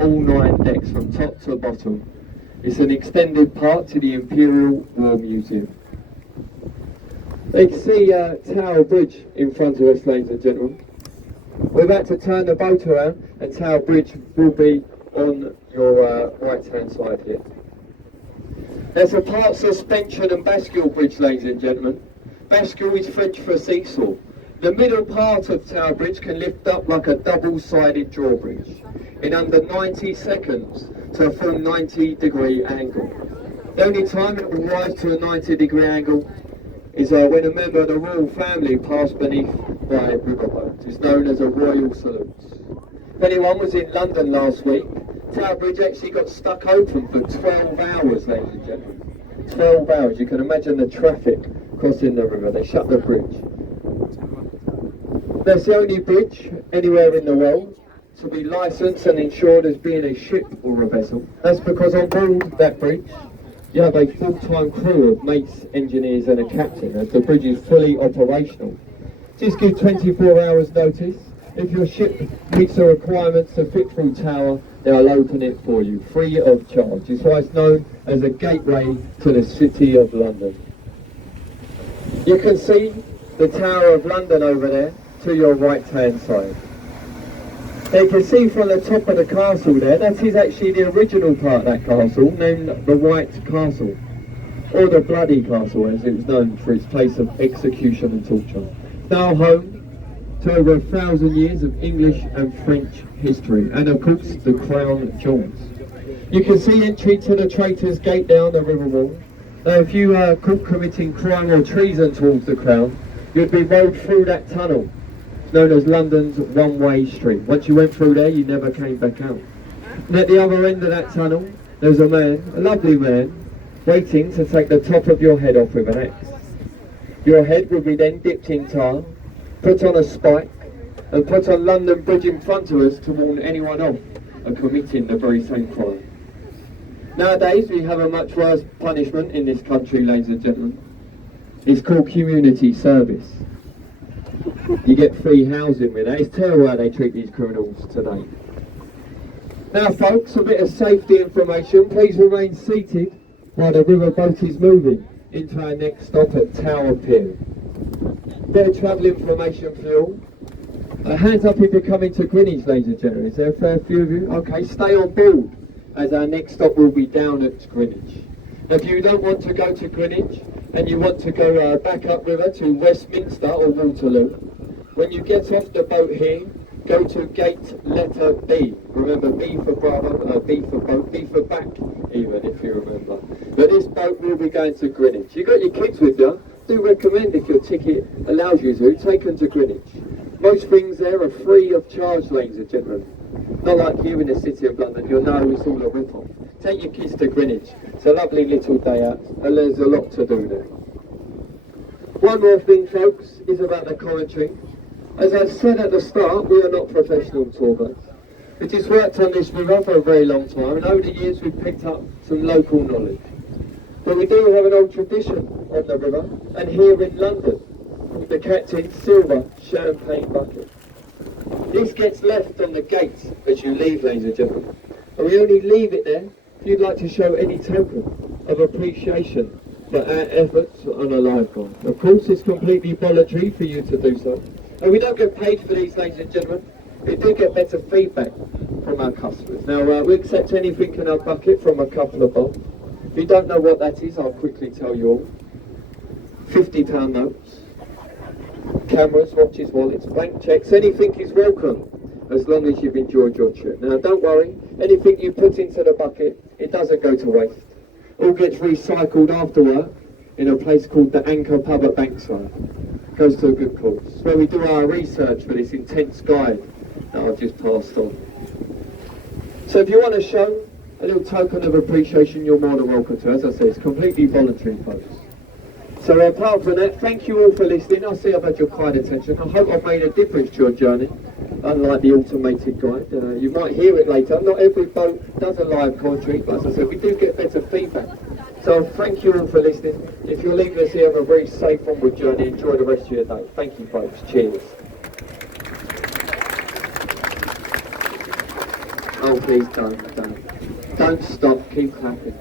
all 9 decks from top to bottom. It's an extended part to the Imperial War Museum. You can see Tower Bridge in front of us, ladies and gentlemen. We're about to turn the boat around and Tower Bridge will be on your right hand side here. There's a part suspension and bascule bridge, ladies and gentlemen. Bascule is French for seesaw. The middle part of Tower Bridge can lift up like a double-sided drawbridge in under 90 seconds to a full 90-degree angle. The only time it will rise to a 90-degree angle is when a member of the royal family passed beneath by a riverboat. It's known as a royal salute. If anyone was in London last week, Tower Bridge actually got stuck open for 12 hours, ladies and gentlemen. 12 hours. You can imagine the traffic crossing the river. They shut the bridge. That's the only bridge anywhere in the world to be licensed and insured as being a ship or a vessel. That's because on board that bridge you have a full-time crew of mates, engineers and a captain as the bridge is fully operational. Just give 24 hours notice. If your ship meets the requirements to fit through tower, they'll open it for you, free of charge. It's why it's known as a gateway to the City of London. You can see the Tower of London over there to your right-hand side. You can see from the top of the castle there, that is actually the original part of that castle, named the White Castle, or the Bloody Castle as it was known for its place of execution and torture. Now home to over 1,000 years of English and French history, and of course the Crown Jewels. You can see entry to the Traitors' Gate down the river wall. Now if you caught committing crime or treason towards the Crown, you'd be rowed through that tunnel, known as London's one-way street. Once you went through there, you never came back out. And at the other end of that tunnel, there's a man, a lovely man, waiting to take the top of your head off with an axe. Your head will be then dipped in tar, put on a spike, and put on London Bridge in front of us to warn anyone off of committing the very same crime. Nowadays, we have a much worse punishment in this country, ladies and gentlemen. It's called community service. You get free housing with that. It's terrible how they treat these criminals today. Now folks, a bit of safety information. Please remain seated while the river boat is moving into our next stop at Tower Pier. Bit of travel information for you all. Hands up if you're coming to Greenwich, ladies and gentlemen. Is there a fair few of you? Okay, stay on board as our next stop will be down at Greenwich. Now if you don't want to go to Greenwich and you want to go back upriver to Westminster or Waterloo, when you get off the boat here, go to gate letter B. Remember, B for brother, B for boat, B for back even, if you remember. But this boat will be going to Greenwich. You've got your kids with you, do recommend if your ticket allows you to, take them to Greenwich. Most things there are free of charge, ladies and gentlemen. Not like here in the City of London, you'll know it's all a rip-off. Take your kids to Greenwich. It's a lovely little day out, and there's a lot to do there. One more thing, folks, is about the commentary. As I said at the start, we are not professional tour guides. We just worked on this river for a very long time, and over the years we've picked up some local knowledge. But we do have an old tradition on the river, and here in London, the Captain's silver champagne bucket. This gets left on the gate as you leave, ladies and gentlemen. And we only leave it there if you'd like to show any token of appreciation for our efforts on a lifeguard. Of course, it's completely voluntary for you to do so. And we don't get paid for these, ladies and gentlemen. We do get better feedback from our customers. Now, we accept anything in our bucket from a couple of bob. If you don't know what that is, I'll quickly tell you all. £50 notes, cameras, watches, wallets, blank cheques, anything is welcome as long as you've enjoyed your trip. Now, don't worry, anything you put into the bucket, it doesn't go to waste. All gets recycled after work in a place called the Anchor Pub at Bankside. Goes to a good cause, where we do our research for this intense guide that I've just passed on. So if you want to show a little token of appreciation, you're more than welcome to. As I say, it's completely voluntary, folks. So apart from that, thank you all for listening. I see I've had your kind attention. I hope I've made a difference to your journey, unlike the automated guide. You might hear it later. Not every boat does a live commentary, but as I said, we do get better feedback. So thank you all for listening. If you're leaving us here, have a very safe onward journey. Enjoy the rest of your day. Thank you, folks. Cheers. Oh, please don't. Don't stop, keep clapping.